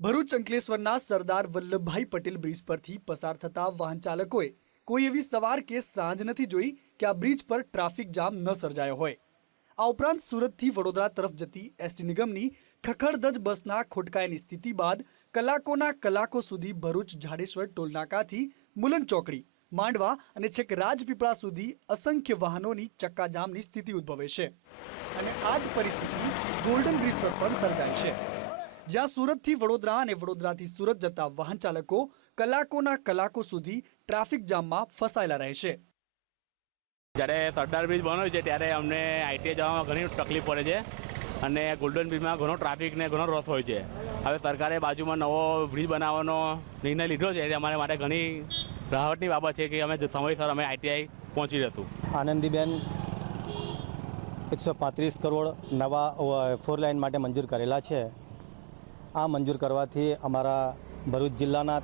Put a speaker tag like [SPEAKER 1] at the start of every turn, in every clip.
[SPEAKER 1] ભરૂચ અંકલેશ્વરના સરદાર વલ્લભભાઈ પટેલ બ્રિજ પરથી પસાર થતા વાહન ચાલકોએ કોઈ એવી સવાર કે સાંજ નથી જોઈ કે આ બ્રિજ પર ટ્રાફિક જામ ન સર્જાયો હોય. આ ઉપરાંત સુરતથી વડોદરા તરફ જતી એસટી નિગમની ખખડધજ બસના ખોટકાયની સ્થિતિ બાદ કલાકોના કલાકો સુધી ભરૂચ, જાડેશ્વર, ટોલનાકાથી મુલન ચોકડી, માંડવા અને છેક રાજપીપળા સુધી અસંખ્ય વાહનોની ચક્કાજામની સ્થિતિ ઉદ્ભવે છે. અને આ જ પરિસ્થિતિ ગોલ્ડન બ્રિજ પર પણ સર્જાય છે. જ્યાં સુરતથી વડોદરા અને વડોદરાથી સુરત જતા વાહન ચાલકો કલાકોના કલાકો સુધી ટ્રાફિક જામમાં ફસાયેલા રહે છે.
[SPEAKER 2] જ્યારે સરદાર બ્રિજ બન્યો છે ત્યારે અમને આઈટીઆઈ જવામાં ઘણી તકલીફ પડે છે અને ગોલ્ડન બ્રિજમાં ઘણો ટ્રાફિક ને ઘણો રસ હોય છે. હવે સરકારે બાજુમાં નવો બ્રિજ બનાવવાનો નિર્ણય લીધો છે એટલે અમારે માટે ઘણી રાહતની બાબત છે કે અમે સમયસર અમે આઈટીઆઈ પહોંચી જશું.
[SPEAKER 3] આનંદીબેન એકસો પાંત્રીસ કરોડ નવા ફોર લાઇન માટે મંજૂર કરેલા છે. આ મંજૂર કરવાથી અમારા ભરૂચ જિલ્લાના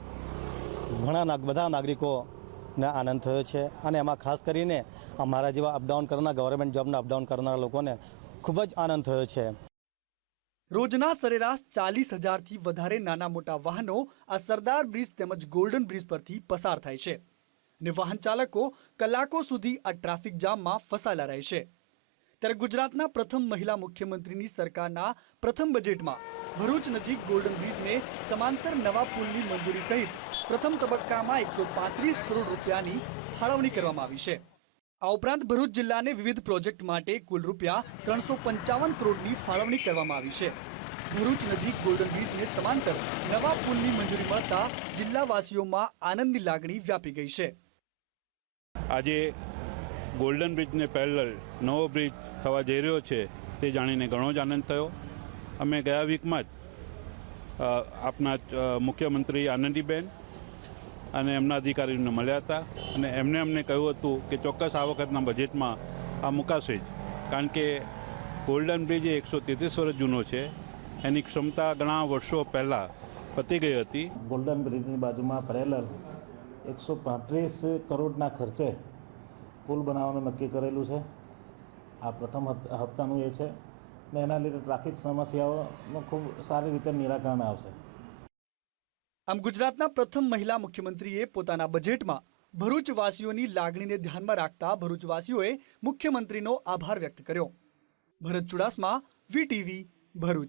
[SPEAKER 3] ઘણા બધા નાગરિકોને આનંદ થયો છે અને એમાં ખાસ કરીને અમારા જેવા અપડાઉન કરનાર, ગવર્મેન્ટ જોબના અપડાઉન કરનારા લોકોને ખૂબ જ આનંદ થયો છે.
[SPEAKER 1] રોજના સરેરાશ ચાલીસ હજારથી વધારે નાના મોટા વાહનો આ સરદાર બ્રિજ તેમજ ગોલ્ડન બ્રિજ પરથી પસાર થાય છે ને વાહન ચાલકો કલાકો સુધી આ ટ્રાફિક જામમાં ફસાયેલા રહે છે. ત્યારે ગુજરાતના પ્રથમ મહિલા મુખ્યમંત્રીની સરકારના પ્રથમ બજેટમાં ભરૂચ નજીક ગોલ્ડન બ્રિજને સમાંતર નવા પુલની મંજૂરી સહિત પ્રથમ તબક્કામાં એકસો પાંત્રીસ કરોડ રૂપિયાની ફાળવણી કરવામાં આવી છે. આ ઉપરાંત ભરૂચ જિલ્લાને વિવિધ પ્રોજેક્ટ માટે કુલ રૂપિયા ત્રણસો પંચાવન કરોડની ફાળવણી કરવામાં આવી છે. ભરૂચ નજીક ગોલ્ડન બ્રિજને સમાંતર નવા પુલની મંજૂરી મળતા જિલ્લાવાસીઓમાં આનંદની લાગણી વ્યાપી ગઈ છે.
[SPEAKER 4] આજે ગોલ્ડન બ્રિજને પેરેલલ નવો બ્રિજ થવા જઈ રહ્યો છે તે જાણીને ઘણો જ આનંદ થયો. અમે ગયા વીકમાં જ આપના મુખ્યમંત્રી આનંદીબેન અને એમના અધિકારીઓને મળ્યા હતા અને એમને અમને કહ્યું હતું કે ચોક્કસ આ વખતના બજેટમાં આ મુકાશે જ. કારણ કે ગોલ્ડન બ્રિજ એકસો તેત્રીસ વર્ષ જૂનો છે. એની ક્ષમતા ઘણા વર્ષો પહેલાં પતી ગઈ હતી.
[SPEAKER 5] ગોલ્ડન બ્રિજની બાજુમાં પેરેલલ એકસો પાંત્રીસ કરોડના ખર્ચે પુલ બનાવવાનું નક્કી કરેલું છે. આ પ્રથમ હપ- હપ્તાનું એ છે. ને એના લીધે ટ્રાફિક સમસ્યાઓનું ખૂબ સારી રીતે નિરાકરણ આવશે.
[SPEAKER 1] આમ ગુજરાતના પ્રથમ મહિલા મુખ્યમંત્રીએ પોતાના બજેટમાં ભરૂચવાસીઓની લાગણીને ધ્યાનમાં રાખતા ભરૂચવાસીઓએ મુખ્યમંત્રીનો આભાર વ્યક્ત કર્યો. ભરત ચુડાસમા વીટીવી ભરૂચ.